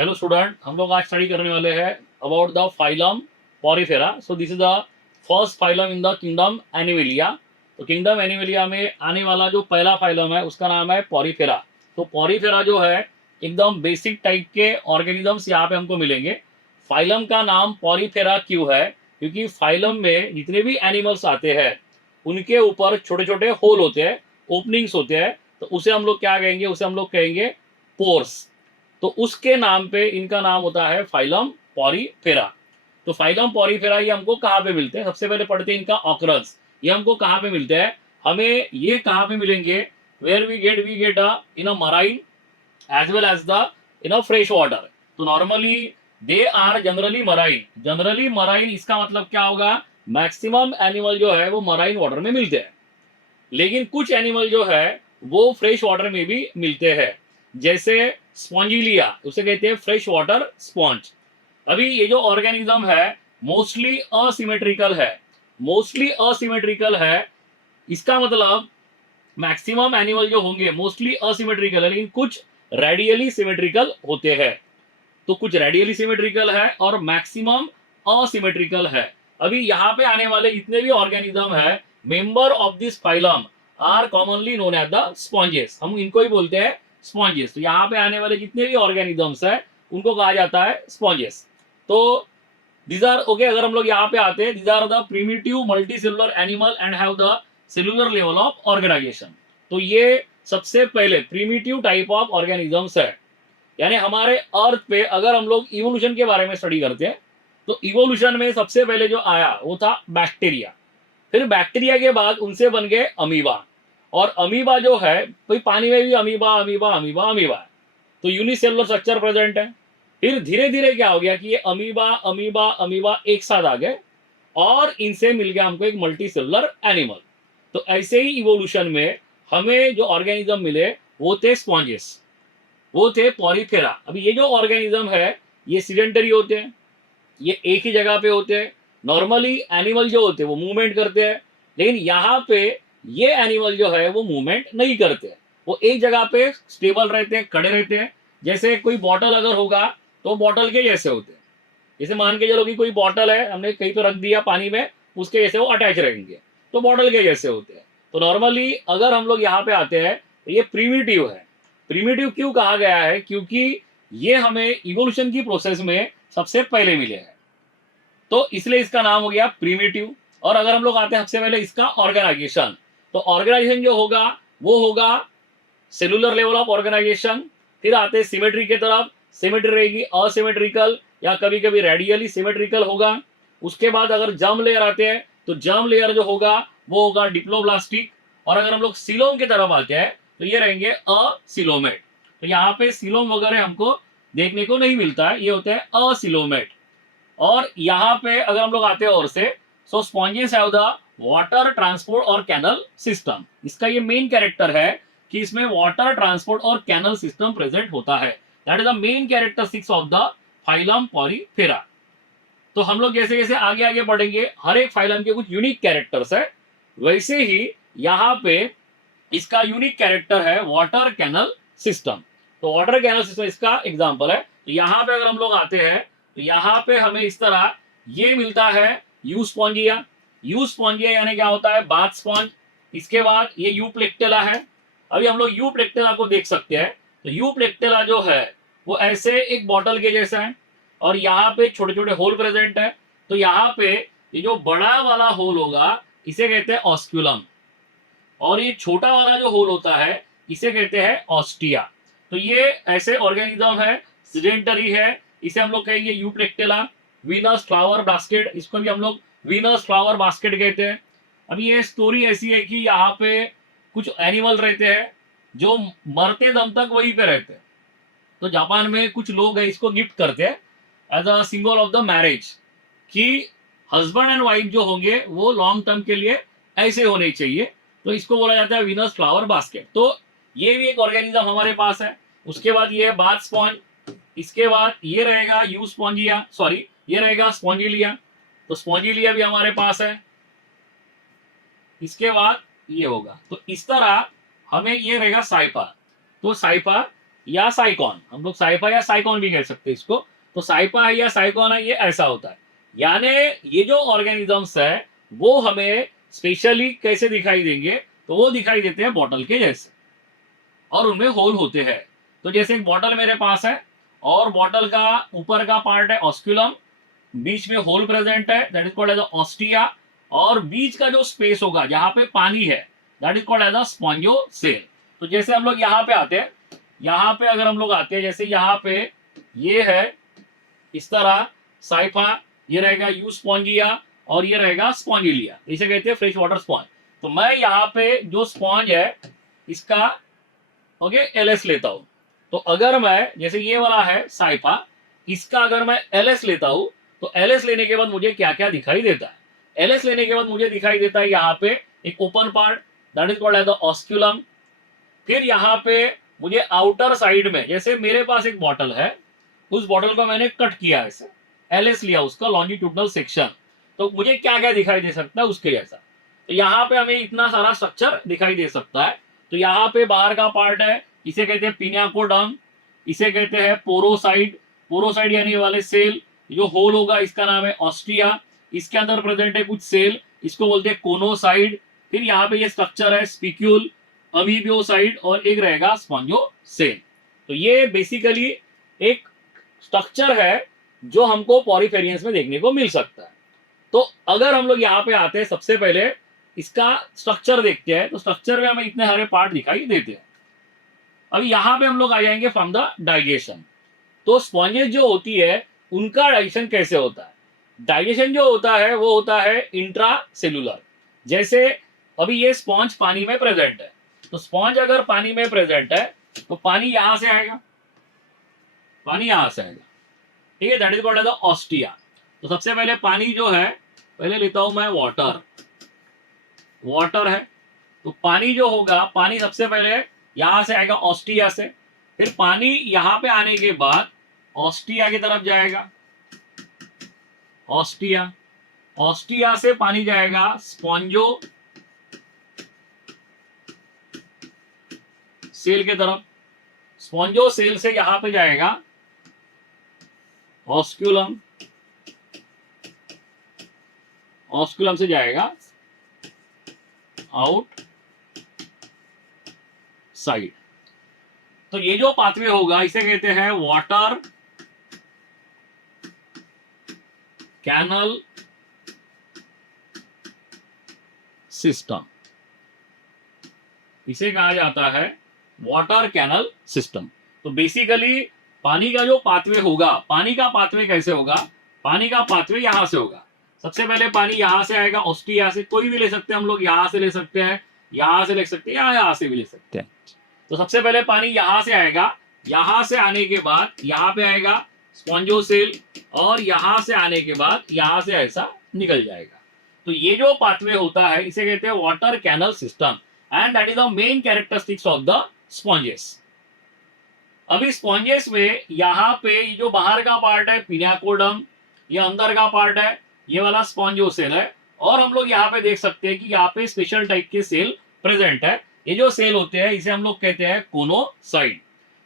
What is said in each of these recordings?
Hello student, हम लोग आज स्टडी करने वाले हैं about the phylum Porifera. So this is the first phylum in the kingdom animalia. तो किंगडम एनिमेलिया में आने वाला जो पहला फाइलम है उसका नाम है पॉरीफेरा। तो पॉरीफेरा जो है एकदम बेसिक टाइप के ऑर्गेनिजम्स यहाँ पे हमको मिलेंगे। फाइलम का नाम पॉरीफेरा क्यों है? क्योंकि फाइलम में जितने भी एनिमल्स आते हैं उनके ऊपर छोटे छोटे होल होते हैं, ओपनिंग्स होते हैं। तो उसे हम लोग क्या कहेंगे? उसे हम लोग कहेंगे पोर्स। तो उसके नाम पे इनका नाम होता है फाइलम पॉरीफेरा। तो फाइलम पॉरीफेरा ये हमको कहाँ पे मिलते हैं? सबसे पहले पढ़ते हैं इनका ऑकरेंस। ये हमको कहाँ पे मिलते हैं? हमें ये कहाँ पे मिलेंगे? Where we get in a marine as well as the in a fresh water. तो normally they are generally marine. Generally marine इसका मतलब क्या होगा? मैक्सिमम एनिमल जो है वो मराइन वाटर में मिलते हैं, लेकिन कुछ एनिमल जो है वो फ्रेश वाटर में भी मिलते हैं। जैसे स्पॉन्जिलिया, उसे कहते हैं फ्रेश वाटर स्पॉन्ज। अभी ये जो ऑर्गेनिज्म है मोस्टली असिमेट्रिकल है। मोस्टली असिमेट्रिकल है इसका मतलब मैक्सिमम एनिमल जो होंगे मोस्टली असिमेट्रिकल है, लेकिन कुछ रेडियली सिमेट्रिकल होते हैं। तो कुछ रेडियली सिमेट्रिकल है और मैक्सिमम असिमेट्रिकल है। अभी यहाँ पे आने वाले जितने भी ऑर्गेनिज्म है member of this phylum are commonly known as the sponges. हम इनको ही बोलते हैं स्पॉन्जेस। तो यहाँ पे आने वाले जितने भी ऑर्गेनिजम्स है उनको कहा जाता है स्पॉन्जेस। तो दीज आर ओके। अगर हम लोग यहाँ पे आते हैं, these are the primitive multi cellular animal and have the cellular level of organization. तो ये सबसे पहले प्रीमिटिव टाइप ऑफ ऑर्गेनिजम्स है। यानी हमारे अर्थ पे अगर हम लोग इवोल्यूशन के बारे में स्टडी करते हैं तो इवोल्यूशन में सबसे पहले जो आया वो था बैक्टीरिया। फिर बैक्टीरिया के बाद उनसे बन गए अमीबा। और अमीबा जो है भाई पानी में भी अमीबा अमीबा अमीबा अमीबा है। तो यूनिसेलुलर स्ट्रक्चर प्रेजेंट है। फिर धीरे धीरे क्या हो गया कि ये अमीबा अमीबा अमीबा एक साथ आ गए और इनसे मिल गया हमको एक मल्टी सेलुलर एनिमल। तो ऐसे ही इवोल्यूशन में हमें जो ऑर्गेनिज्म मिले वो थे स्पॉन्जेस, वो थे पॉरीफेरा। अभी ये जो ऑर्गेनिज्म है ये सीडेंटरी होते हैं, ये एक ही जगह पे होते हैं। नॉर्मली एनिमल जो होते हैं वो मूवमेंट करते हैं, लेकिन यहाँ पे ये एनिमल जो है वो मूवमेंट नहीं करते। वो एक जगह पे स्टेबल रहते हैं, खड़े रहते हैं। जैसे कोई बॉटल अगर होगा तो बॉटल के जैसे होते हैं। जैसे मान के चलो कि कोई बॉटल है, हमने कहीं पे रख दिया पानी में, उसके जैसे वो अटैच रहेंगे, तो बॉटल के जैसे होते हैं। तो नॉर्मली अगर हम लोग यहाँ पे आते हैं तो ये प्रीमिटिव है। प्रीमिटिव क्यों कहा गया है? क्योंकि ये हमें इवोल्यूशन की प्रोसेस में सबसे पहले मिले हैं, तो इसलिए इसका नाम हो गया प्रीमिटिव। और अगर हम लोग आते हैं सबसे पहले इसका ऑर्गेनाइजेशन, तो ऑर्गेनाइजेशन जो होगा वो होगा सेलुलर लेवल ऑफ ऑर्गेनाइजेशन। फिर आते हैं सिमेट्री की तरफ। सिमेट्री रहेगी असिमेट्रिकल या कभी कभी रेडियली सिमेट्रिकल होगा। उसके बाद अगर जर्म लेयर आते हैं तो जर्म लेयर जो होगा वो होगा डिप्लोब्लास्टिक। और अगर हम लोग सीलोम की तरफ आते हैं तो ये रहेंगे असिलोमेट। तो यहाँ पे सीलोम वगैरह हमको देखने को नहीं मिलता है, ये होते हैं असिलोमेट। और यहाँ पे अगर हम लोग आते हैं और से, so sponges have the water transport और कैनल सिस्टम। इसका ये मेन कैरेक्टर है कि इसमें वाटर ट्रांसपोर्ट और कैनल सिस्टम प्रेजेंट होता है। That is the main characteristics of the phylum porifera. तो हम लोग जैसे जैसे आगे आगे बढ़ेंगे हर एक फाइलम के कुछ यूनिक कैरेक्टर्स है। वैसे ही यहाँ पे इसका यूनिक कैरेक्टर है वाटर कैनल सिस्टम। तो वाटर कैनल सिस्टम इसका एग्जांपल है। तो यहाँ पे अगर हम लोग आते हैं तो यहाँ पे हमें इस तरह ये मिलता है यू स्पॉन्जिया। यू स्पॉन्जिया यानी क्या होता है? Bath sponge. इसके बाद ये यू प्लेक्टेला है। अभी हम लोग यू प्लेक्टेला को देख सकते हैं। तो यू प्लेक्टेला जो है वो ऐसे एक बॉटल के जैसा है और यहाँ पे छोटे छोटे होल प्रेजेंट है। तो यहाँ पे ये जो बड़ा वाला होल होगा इसे कहते हैं ऑस्क्यूलम, और ये छोटा वाला जो होल होता है इसे कहते हैं ऑस्टिया। तो ये ऐसे ऑर्गेनिज्म है, सीडेंटरी है। इसे हम लोग कहेंगे यूप्लेक्टेला। वीनस फ्लावर बास्केट, इसको भी हम लोग वीनस फ्लावर बास्केट कहते हैं। अभी ये स्टोरी ऐसी है कि यहाँ पे कुछ एनिमल रहते हैं जो मरते दम तक वहीं पे रहते हैं। तो जापान में कुछ लोग हैं इसको गिफ्ट करते हैं as a symbol of the marriage, कि हस्बैंड एंड वाइफ जो होंगे वो लॉन्ग टर्म के लिए ऐसे होने चाहिए। तो इसको बोला जाता है वीनस फ्लावर बास्केट। तो ये भी एक ऑर्गेनिज्म हमारे पास है। उसके बाद ये है बाथ स्पॉन्ज। इसके बाद ये रहेगा यू स्पॉन्जिया, सॉरी ये रहेगा स्पॉन्जिलिया। तो स्पॉन्जिलिया भी हमारे पास है। इसके बाद ये होगा। तो इस तरह हमें ये रहेगा साइफा। तो साइफा या साइकॉन, हम लोग साइफा या साइकॉन भी कह सकते हैं इसको। तो साइफा है या साइकॉन है, ये ऐसा होता है। यानी ये जो ऑर्गेनिजम्स है वो हमें स्पेशली कैसे दिखाई देंगे, तो वो दिखाई देते हैं बॉटल के जैसे, और उनमें होल होते हैं। तो जैसे एक बॉटल मेरे पास है और बॉटल का ऊपर का पार्ट है ऑस्क्यूलम, बीच में होल प्रेजेंट है, that is called as ostia, और बीच का जो स्पेस होगा जहां पे पानी है that is called as a spongocoel. तो जैसे हम लोग यहाँ पे आते हैं, यहाँ पे अगर हम लोग आते हैं, जैसे यहाँ पे ये है इस तरह साइफा, ये रहेगा यू स्पॉन्जिया और ये रहेगा स्पॉन्जिलिया, इसे कहते हैं फ्रेश वाटर स्पॉन्ज। तो मैं यहाँ पे जो स्पॉन्ज है इसका ओके एलएस लेता हूँ। तो अगर मैं जैसे ये वाला है साइफा, इसका अगर मैं एलएस लेता हूँ तो एलएस लेने के बाद मुझे क्या क्या दिखाई देता है? एलएस लेने के बाद मुझे दिखाई देता है यहाँ पे एक open part that is called as the osculum. फिर यहाँ पे मुझे आउटर साइड में, जैसे मेरे पास एक बॉटल है, उस बॉटल को मैंने कट किया ऐसे, एलएस लिया उसका लॉन्जिट्यूडनल सेक्शन, तो मुझे क्या क्या दिखाई दे सकता है उसके जैसा। तो यहाँ पे हमें इतना सारा स्ट्रक्चर दिखाई दे सकता है। तो यहाँ पे बाहर का पार्ट है, इसे कहते हैं पिनियाकोडर्म, इसे कहते हैं पोरोसाइड, पोरोसाइड यानी वाले सेल, जो होल होगा इसका नाम है ऑस्टिया, इसके अंदर प्रेजेंट है कुछ सेल, इसको बोलते हैं कोनोसाइड। फिर यहाँ पे ये स्ट्रक्चर है स्पिक्यूल, अमीबियोसाइड, और एक रहेगा स्पॉन्जियोसेल। तो ये बेसिकली एक स्ट्रक्चर है जो हमको पॉरीफेरियंस में देखने को मिल सकता है। तो अगर हम लोग यहाँ पे आते हैं, सबसे पहले इसका स्ट्रक्चर देखते हैं, तो स्ट्रक्चर में हमें इतने सारे पार्ट दिखाई देते हैं। अभी यहाँ पे हम लोग आ जाएंगे फ्रॉम द डाइजेशन। तो स्पॉन्जेस जो होती है उनका डाइजेशन कैसे होता है? डाइजेशन जो होता है वो होता है इंट्रा सेलुलर। जैसे अभी ये स्पॉन्ज पानी में प्रेजेंट है, तो स्पॉन्ज अगर पानी में प्रेजेंट है तो पानी यहां से आएगा, पानी यहां से आएगा, ठीक है, that is called as the ostia. तो सबसे पहले पानी जो है, पहले लेता हूं मैं वाटर, वाटर है, तो पानी जो होगा, पानी सबसे पहले यहां से आएगा ऑस्टिया से, फिर पानी यहां पे आने के बाद ऑस्टिया की तरफ जाएगा, ऑस्टिया, ऑस्टिया से पानी जाएगा स्पॉन्जो सेल की तरफ, स्पॉन्जो सेल से यहां पे जाएगा ऑस्क्यूलम, ऑस्क्यूलम से जाएगा आउट साइड। तो ये जो पाथवे होगा इसे कहते हैं वाटर कैनल सिस्टम, इसे कहा जाता है वाटर कैनल सिस्टम। तो बेसिकली पानी का जो पाथवे होगा, पानी का पाथवे कैसे होगा? पानी का पाथवे यहां से होगा। सबसे पहले पानी यहां से आएगा ऑस्टिया से, कोई भी ले सकते हैं हम लोग, यहां से ले सकते हैं, यहां से ले सकते हैं, यहां से भी ले सकते हैं। तो सबसे पहले पानी यहां से आएगा, यहां से आने के बाद यहां पे आएगा स्पॉन्जोसेल, और यहां से आने के बाद यहां से ऐसा निकल जाएगा। तो ये जो पाथवे होता है इसे कहते हैं water canal system, and that is the main characteristics of the sponges. अभी स्पॉन्जेस में यहाँ पे जो बाहर का पार्ट है पिनियाकोडम, ये अंदर का पार्ट है, ये वाला स्पॉन्जोसेल है, और हम लोग यहाँ पे देख सकते हैं कि यहाँ पे स्पेशल टाइप के सेल प्रेजेंट है। ये जो सेल होते हैं इसे हम लोग कहते हैं कोनोसाइड।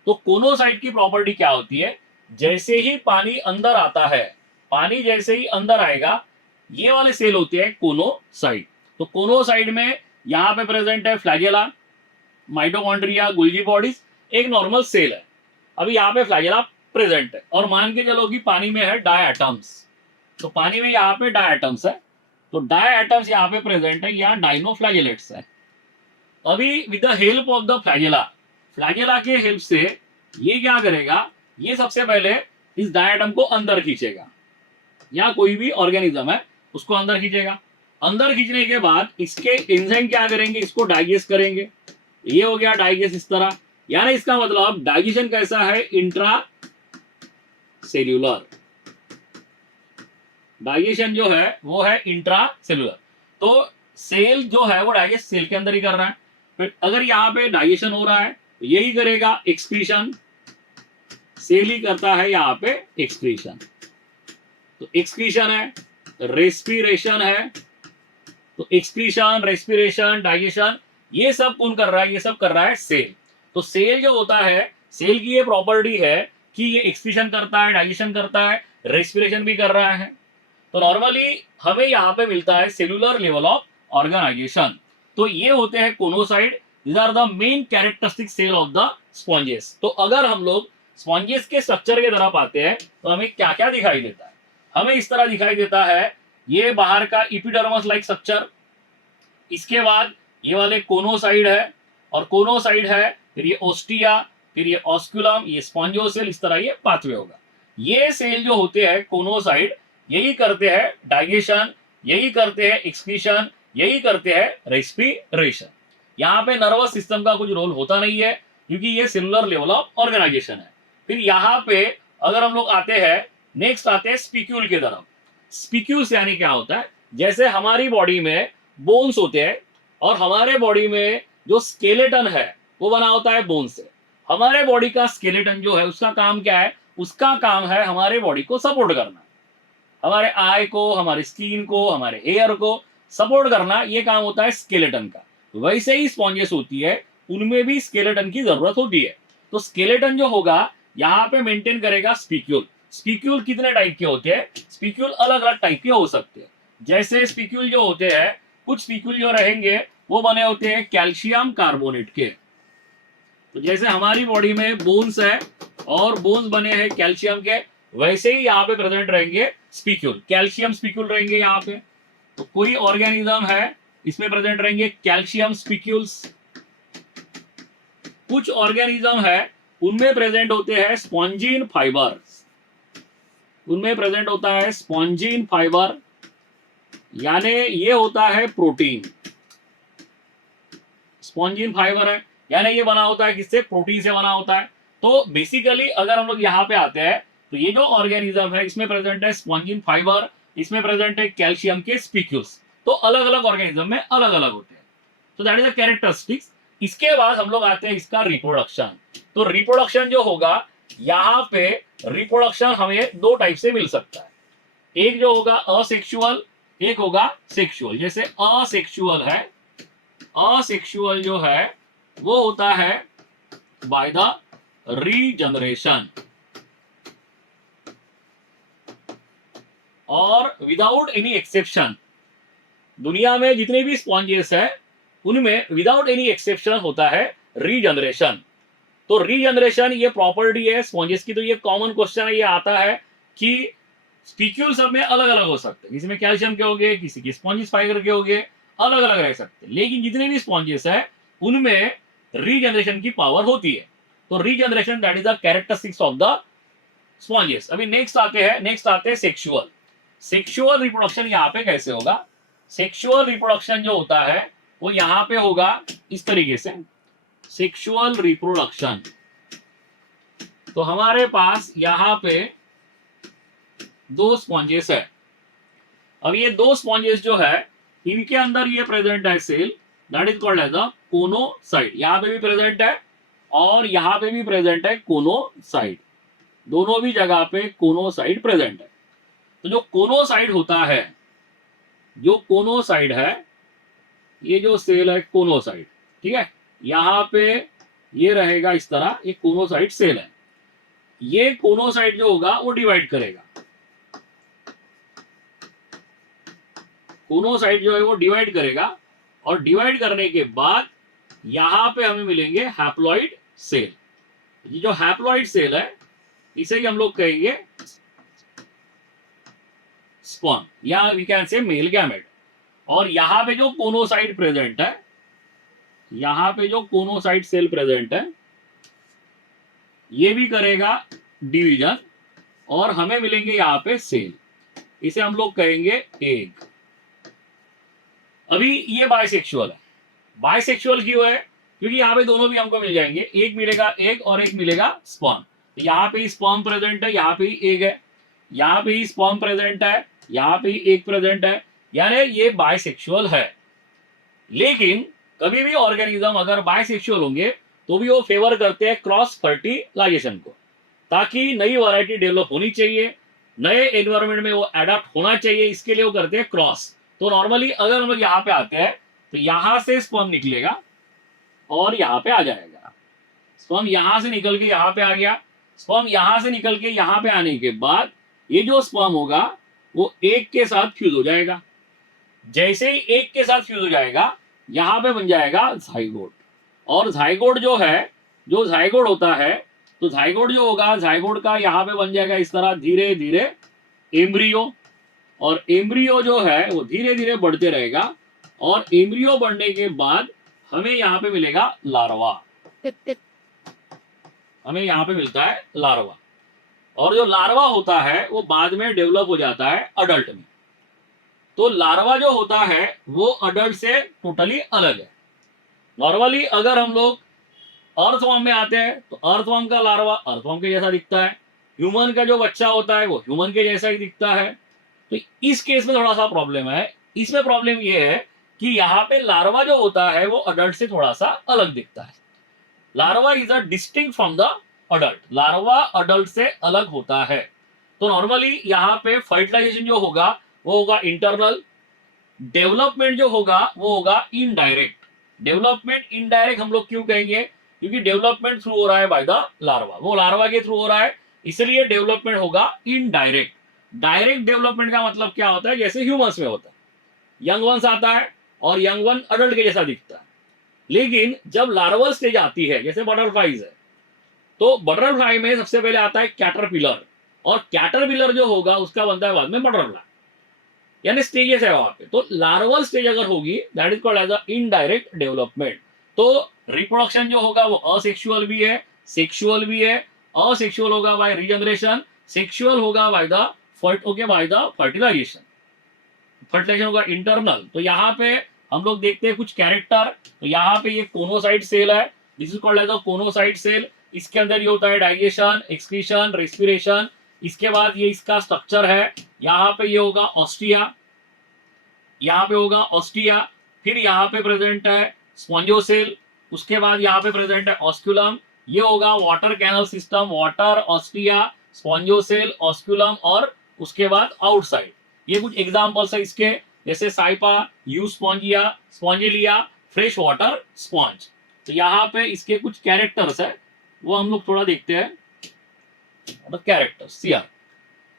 तो कोनोसाइड की प्रॉपर्टी क्या होती है? जैसे ही पानी अंदर आता है, पानी जैसे ही अंदर आएगा, ये वाले सेल होते हैं कोनोसाइड। तो कोनोसाइड में यहाँ पे प्रेजेंट है फ्लैजेला, माइटोकॉन्ड्रिया, गोल्गी बॉडीज, एक नॉर्मल सेल है। अभी यहाँ पे फ्लैजेला प्रेजेंट है, और मान के चलो कि पानी में है डाई एटम्स, तो पानी में यहाँ पे डाई एटम्स है, तो डाई एटम्स यहाँ पे प्रेजेंट है, यहाँ डाइनोफ्लैजेलेट्स है। अभी with the help of the flagella, flagella के हेल्प से ये क्या करेगा, ये सबसे पहले इस डाई एटम को अंदर खींचेगा, या कोई भी ऑर्गेनिज्म है उसको अंदर खींचेगा। अंदर खींचने के बाद इसके एंजाइम क्या करेंगे, इसको डाइजेस्ट करेंगे। ये हो गया डाइजेस्ट इस तरह, यानी इसका मतलब डाइजेशन कैसा है, इंट्रा सेल्यूलर। डाइजेशन जो है वो है इंट्रा सेल्यूलर। तो सेल जो है वो डाइजेस्ट सेल के अंदर ही कर रहा है। फिर अगर यहाँ पे डाइजेशन हो रहा है तो यही करेगा एक्सक्रीशन, सेल ही करता है यहाँ पे एक्सक्रीशन। तो एक्सक्रीशन है, रेस्पिरेशन है, तो एक्सक्रीशन, रेस्पिरेशन, डाइजेशन, ये सब कौन कर रहा है? ये सब कर रहा है सेल। तो सेल जो होता है, सेल की ये प्रॉपर्टी है कि ये एक्सक्रीशन करता है, डाइजेशन करता है, रेस्पिरेशन भी कर रहा है। तो नॉर्मली हमें यहाँ पे मिलता है सेलुलर लेवल ऑफ ऑर्गेनाइजेशन। तो ये होते हैं choanocyte, these are the main characteristic cell of the sponges. तो अगर हम लोग स्पॉन्जेस के स्ट्रक्चर की तरफ आते हैं तो हमें क्या क्या दिखाई देता है? हमें इस तरह दिखाई देता है, ये बाहर का इपिडर्मस लाइक स्ट्रक्चर, इसके बाद ये वाले कोनोसाइड है, और कोनोसाइड है, फिर ये ओस्टिया, फिर ये ऑस्कुलम, ये स्पॉन्जोसेल, इस तरह ये पाथवे होगा। ये सेल जो होते हैं कोनोसाइड, यही करते हैं डाइजेशन, यही करते हैं एक्सक्रीशन, यही करते हैं रेस्पिरेशन। यहाँ पे नर्वस सिस्टम का कुछ रोल होता नहीं है क्योंकि ये सेलुलर लेवल ऑफ ऑर्गेनाइजेशन है। फिर यहाँ पे अगर हम लोग आते हैं, नेक्स्ट आते हैं स्पिक्यूल की तरफ। स्पिक्यूल्स यानी क्या होता है? जैसे हमारी बॉडी में बोन्स होते हैं और हमारे बॉडी में जो स्केलेटन है वो बना होता है बोन से। हमारे बॉडी का स्केलेटन जो है उसका काम क्या है? उसका काम है हमारे बॉडी को सपोर्ट करना, हमारे आई को, हमारे स्किन को, हमारे हेयर को सपोर्ट करना, ये काम होता है स्केलेटन का। वैसे ही स्पॉन्जेस होती है, उनमें भी स्केलेटन की जरूरत होती है। तो स्केलेटन जो होगा यहाँ पे मेंटेन करेगा स्पिक्यूल। स्पिक्यूल कितने टाइप के होते हैं? स्पिक्यूल अलग अलग टाइप के हो सकते हैं। जैसे स्पिक्यूल जो होते हैं, कुछ स्पिक्यूल जो रहेंगे वो बने होते हैं कैल्शियम कार्बोनेट के। तो जैसे हमारी बॉडी में बोन्स है और बोन्स बने हैं कैल्शियम के, वैसे ही यहाँ पे प्रेजेंट रहेंगे स्पिक्यूल, कैल्शियम स्पिक्यूल रहेंगे यहाँ पे। तो कोई ऑर्गेनिज्म है इसमें प्रेजेंट रहेंगे कैल्शियम स्पिक्यूल्स। कुछ ऑर्गेनिज्म है उनमें प्रेजेंट होते हैं स्पॉन्जिन फाइबर, उनमें प्रेजेंट होता है स्पॉन्जिन फाइबर, यानी ये होता है प्रोटीन। स्पॉन्जिन फाइबर है यानी ये बना होता है किससे? प्रोटीन से बना होता है। तो बेसिकली अगर हम लोग यहाँ पे आते हैं तो ये जो ऑर्गेनिज्म है इसमें प्रेजेंट है स्पॉन्जिन फाइबर, इसमें प्रेजेंट है कैल्शियम के स्पिक्यूल्स। तो अलग अलग ऑर्गेनिज्म में अलग अलग होते हैं। तो दैट इज द कैरेक्टरिस्टिक्स। इसके बाद हम लोग आते हैं इसका रिप्रोडक्शन। तो रिप्रोडक्शन जो होगा यहाँ पे, रिप्रोडक्शन हमें दो टाइप से मिल सकता है। एक जो होगा असेक्सुअल, एक होगा सेक्सुअल। जैसे असेक्सुअल है, असेक्सुअल जो है वो होता है बाय द रीजनरेशन और विदाउट एनी एक्सेप्शन। दुनिया में जितने भी स्पॉन्जेस है उनमें विदाउट एनी एक्सेप्शन होता है रीजनरेशन। तो रीजनरेशन ये प्रॉपर्टी है स्पॉन्जेस की। तो ये कॉमन क्वेश्चन है, ये आता है कि स्पिक्यूल सब में अलग अलग हो सकते हैं, किसी में कैल्शियम के होंगे, किसी के स्पॉन्जिस फाइबर के होंगे, अलग अलग रह सकते हैं। लेकिन जितने भी स्पॉन्जेस है उनमें रीजनरेशन की पावर होती है। तो regeneration that is the characteristics of the sponges. अभी नेक्स्ट आते हैं सेक्सुअल। सेक्सुअल रिप्रोडक्शन यहाँ पे कैसे होगा? सेक्सुअल रिप्रोडक्शन जो होता है वो यहाँ पे होगा इस तरीके से, सेक्सुअल रिप्रोडक्शन। तो हमारे पास यहाँ पे दो स्पॉन्जेस है। अब ये दो स्पॉन्जेस जो है इनके अंदर ये प्रेजेंट है cell, that is called as the choanocyte. यहाँ पे भी प्रेजेंट है और यहाँ पे भी प्रेजेंट है कोनोसाइट, दोनों भी जगह पे कोनोसाइट प्रेजेंट है। तो जो कोनोसाइट होता है, जो कोनोसाइट है, ये जो सेल है कोनोसाइट, ठीक है, यहाँ पे ये रहेगा इस तरह, ये कोनोसाइट सेल है। ये कोनोसाइट जो होगा वो डिवाइड करेगा, कोनोसाइट जो है वो डिवाइड करेगा और डिवाइड करने के बाद यहां पे हमें मिलेंगे हैप्लॉइड सेल। ये जो हैप्लॉइड सेल है इसे हम लोग कहेंगे स्पर्म या we can say male gamete. और यहां पे जो कोनोसाइट प्रेजेंट है, यहां पे जो कोनोसाइट सेल प्रेजेंट है ये भी करेगा डिवीजन और हमें मिलेंगे यहाँ पे सेल, इसे हम लोग कहेंगे एग। अभी ये बाइसेक्सुअल है। बाइसेक्सुअल क्यों है? क्योंकि यहाँ पे दोनों भी हमको मिल जाएंगे, एक मिलेगा एग और एक मिलेगा स्पर्म। यहाँ पे ही स्पर्म प्रेजेंट है, यहाँ पे ही एग है, यहाँ पे ही स्पर्म प्रेजेंट है, यहाँ पे ही एग प्रेजेंट है, यानी ये बाइसेक्सुअल है। लेकिन कभी भी ऑर्गेनिज्म अगर बाइसेक्सुअल होंगे तो भी वो फेवर करते हैं क्रॉस फर्टिलाइजेशन को, ताकि नई वैरायटी डेवलप होनी चाहिए, नए एनवायरनमेंट में वो अडेप्ट होना चाहिए, इसके लिए वो करते हैं क्रॉस। तो नॉर्मली अगर हम लोग यहाँ पे आते हैं तो यहाँ से स्पर्म निकलेगा और यहाँ पे आ जाएगा, स्पर्म यहां से निकल के यहां पे आ गया, स्पर्म यहां से निकल के यहां पे आने के बाद ये जो स्पर्म होगा वो एक के साथ फ्यूज हो जाएगा। जैसे ही एक के साथ फ्यूज हो जाएगा यहां पे बन जाएगा जाइगोट। और जाइगोट जो है, जो जाइगोट होता है, तो जाइगोट जो होगा, जाइगोट का यहाँ पे बन जाएगा इस तरह धीरे धीरे एम्ब्रियो। और एम्ब्रियो जो है वो धीरे धीरे बढ़ते रहेगा और एम्ब्रियो बढ़ने के बाद हमें यहाँ पे मिलेगा लार्वा। हमें यहाँ पे मिलता है लार्वा। और जो लार्वा होता है वो बाद में डेवलप हो जाता है अडल्ट में। तो लार्वा जो होता है वो अडल्ट से टोटली अलग है। नॉर्मली अगर हम लोग अर्थवर्म में आते हैं तो अर्थवर्म का लार्वा अर्थवर्म के जैसा दिखता है, ह्यूमन का जो बच्चा होता है वो ह्यूमन के जैसा ही दिखता है। तो इस केस में थोड़ा सा प्रॉब्लम है। इसमें प्रॉब्लम ये है कि यहाँ पे लार्वा जो होता है वो अडल्ट से थोड़ा सा अलग दिखता है। Larva is a distinct from the adult. Larva adult से अलग होता है। तो नॉर्मली यहाँ पे फर्टिलाइजेशन जो होगा वो होगा इंटरनल, डेवलपमेंट जो होगा वो होगा इनडायरेक्ट। डेवलपमेंट इनडायरेक्ट हम लोग क्यों कहेंगे? क्योंकि डेवलपमेंट थ्रू हो रहा है बाय द लार्वा, वो लार्वा के थ्रू हो रहा है, इसलिए डेवलपमेंट होगा इनडायरेक्ट। डायरेक्ट डेवलपमेंट का मतलब क्या होता है? जैसे ह्यूमंस में होता है, यंग वंस आता है और यंग वन अडल्ट के जैसा दिखता है। लेकिन जब लार्वल स्टेज आती है, जैसे बटरफ्लाईज है, तो बटरफ्लाई में सबसे पहले आता है कैटरपिलर, और कैटरपिलर जो होगा उसका बनता है बाद में बटरफ्लाई, यानी स्टेजेस है वहां पे। तो लार्वल स्टेज अगर होगी that is called as a indirect development. तो रिप्रोडक्शन जो होगा वो असेक्सुअल भी है, सेक्सुअल भी है। असेक्सुअल होगा बाय रीजनरेशन, सेक्सुअल होगा बाय द फर्टिलाइजेशन। फर्टिलाइजेशन होगा इंटरनल। तो यहाँ पे हम लोग देखते हैं कुछ कैरेक्टर। तो यहाँ पे ये कोनोसाइट सेल है, this is called as a choanocyte cell. इसके अंदर ये होता है डाइजेशन, एक्सक्रीशन, रेस्पिरेशन। इसके बाद ये इसका स्ट्रक्चर है, यहाँ पे ये होगा ऑस्टिया, यहाँ पे होगा ऑस्टिया, फिर यहाँ पे प्रेजेंट है स्पॉन्जोसेल, उसके बाद यहाँ पे प्रेजेंट है ऑस्क्यूलम। ये होगा water canal system, water, ostia, spongocoel, osculum, और उसके बाद आउटसाइड। ये कुछ एग्जांपल्स है इसके, जैसे Scypha, Euspongia, Spongilla, fresh water sponge. तो यहाँ पे इसके कुछ कैरेक्टर्स है, वो हम लोग थोड़ा देखते हैं। Characters here.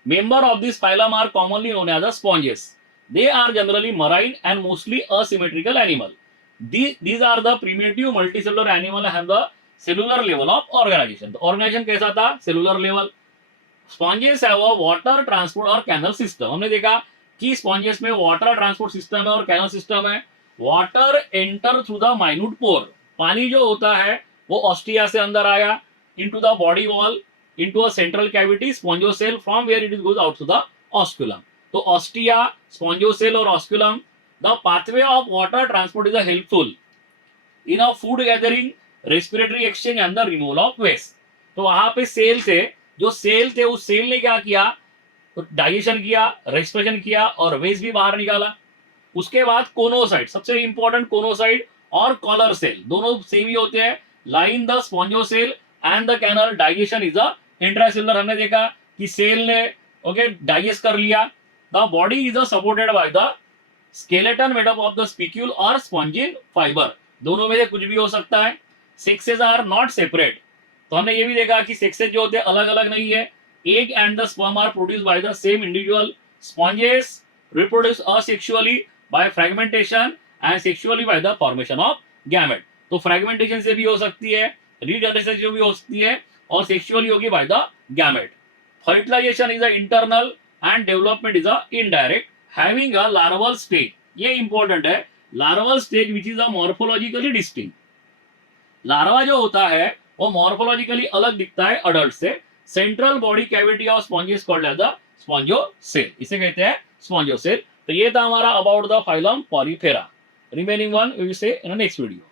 Member of this phylum are commonly known as the sponges. They are generally marine and mostly asymmetrical animal. These are the primitive multicellular animal have the cellular level of organization. तो organization कैसा था? Cellular level. Sponges have a water transport और canal system. हमने देखा कि sponges में water transport system है और canal system है। Water enter through the minute pore. पानी जो होता है वो ऑस्टिया से अंदर आया into the body wall, into a central cavity spongocell, from where it goes out to the osculum. तो ostia, spongocell और osculum, the pathway of water transport is a helpful in a food gathering, respiratory exchange and the removal of waste. तो वहां पे cell थे, जो cell थे उस cell ने क्या किया? तो डाइजेशन किया, रेस्पिरेशन किया और वेस्ट भी बाहर निकाला। उसके बाद कोनोसाइट, सबसे इंपॉर्टेंट कोनोसाइट और कॉलर सेल दोनों सेम ही होते हैं। Line the spongocoel and the canal digestion is a intracellular. हमने देखा कि सेल ने ओके डाइजेस्ट कर लिया। The body is supported by the skeleton made up of the spicule और स्पॉन्जिन फाइबर। दोनों में से कुछ भी हो सकता है। Sexes are not separate. तो हमने ये भी देखा कि सेक्सेस जो होते हैं अलग अलग नहीं है। Egg and the sperm are produce by the same individual. Sponges reproduce asexually by fragmentation and sexually by the formation of gamete. तो फ्रेगमेंटेशन से भी हो सकती है, रीजनरेशन से भी हो सकती है, और सेक्सुअली होगी by the gamete. Fertilization is a internal and development is a indirect, having a larval stage. ये इंपॉर्टेंट है, larval stage which is a morphologically distinct. Larva जो होता है वो मॉर्फोलॉजिकली अलग दिखता है अडल्ट से। Central body cavity of sponges called as the spongocoel, इसे कहते हैं स्पॉन्जोसेल। तो ये था हमारा about the phylum porifera. Remaining one we will say in next video.